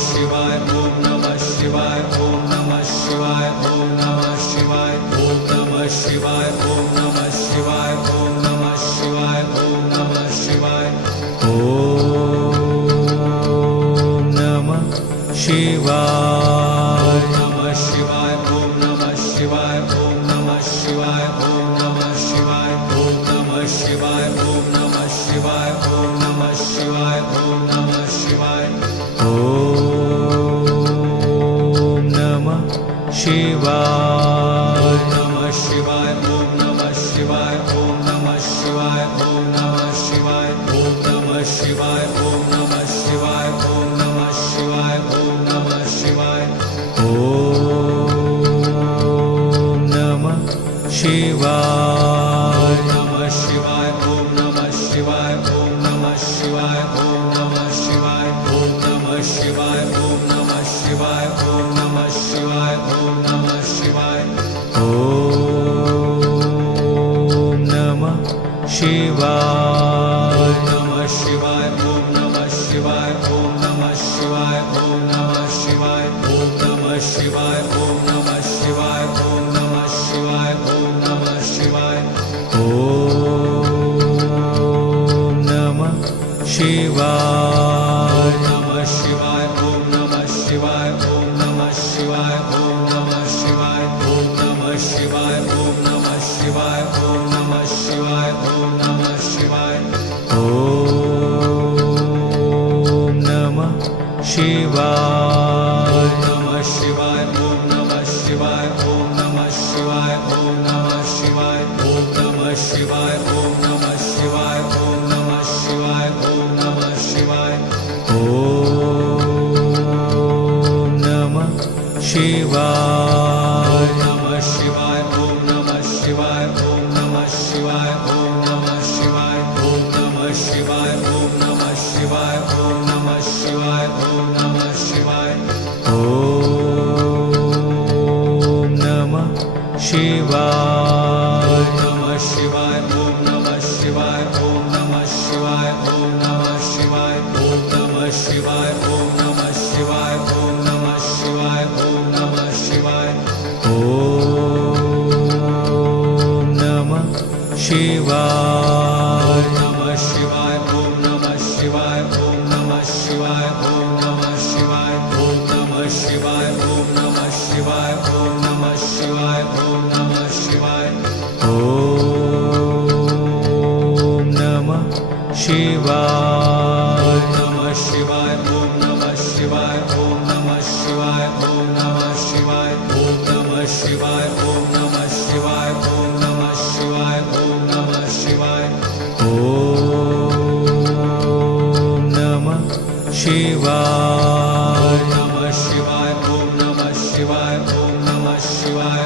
शिवाय ओम नमः शिवाय ओम नमः शिवाय ओम नमः शिवाय ओम नमः शिवाय ओम नमः शिवाय ओम नमः शिवाय ओम नमः शिवाय ओम नमः शिवाय नमः शिवाय ओम नमः शिवाय ओम नमः शिवाय ओम नमः शिवाय ओम नमः शिवाय ओम नमः शिवाय ओम नमः शिवाय ओम नमः शिवाय ओम नमः शिवाय नमः शिवाय ओम नमः शिवाय ओम नमः शिवाय ओम नमः शिवाय ओम नमः शिवाय ओम नमः शिवाय ओम नमः शिवाय ओम नमः शिवाय ओम नमः शिवाय नमः शिवाय ओम नमः शिवाय ओम नमः शिवाय ओम नमः शिवाय ओम नमः शिवाय ओम नमः शिवाय ओम नमः शिवाय ओम नमः शिवाय ओम नमः शिवाय नमः शिवाय ओम नमः शिवाय ओम नमः शिवाय ओम नमः शिवाय ओम नमः शिवाय ओम नमः शिवाय ओम नमः शिवाय ओम नमः शिवाय ओम नमः शिवाय नमः शिवाय ओम नमः शिवाय ओम नमः शिवाय ओम नमः शिवाय ओम नमः शिवाय ओम नमः शिवाय ओम नमः शिवाय ओम नमः शिवाय ओम नमः शिवाय नमः शिवाय ओम नमः शिवाय ओम नमः शिवाय ओम नमः शिवाय ओम नमः शिवाय ओम नमः शिवाय ओम नमः शिवाय ओम नमः शिवाय ओम नमः शिवाय नमः शिवाय ओम नमः शिवाय ओम नमः शिवाय ओम नमः शिवाय ओम नमः शिवाय ओम नमः शिवाय ओम नमः शिवाय ओम नमः शिवाय ओम नमः शिवाय नमः शिवाय ओम नमः शिवाय ओम नमः शिवाय ओम नमः शिवाय ओम नमः शिवाय ओम नमः शिवाय ओम नमः शिवाय ओम नमः शिवाय ओम नमः शिवाय नमः शिवाय ओम नमः शिवाय ओम नमः शिवाय ओम नमः शिवाय ओम नमः शिवाय ओम नमः शिवाय ओम नमः शिवाय ओम नमः शिवाय ओम नमः शिवाय नमः शिवाय ओम नमः शिवाय ओम नमः शिवाय ओम नमः शिवाय ओम नमः शिवाय ओम नमः शिवाय ओम नमः शिवाय ओम नमः शिवाय ओम नमः शिवाय नमः शिवाय ओम नमः शिवाय ओम नमः शिवाय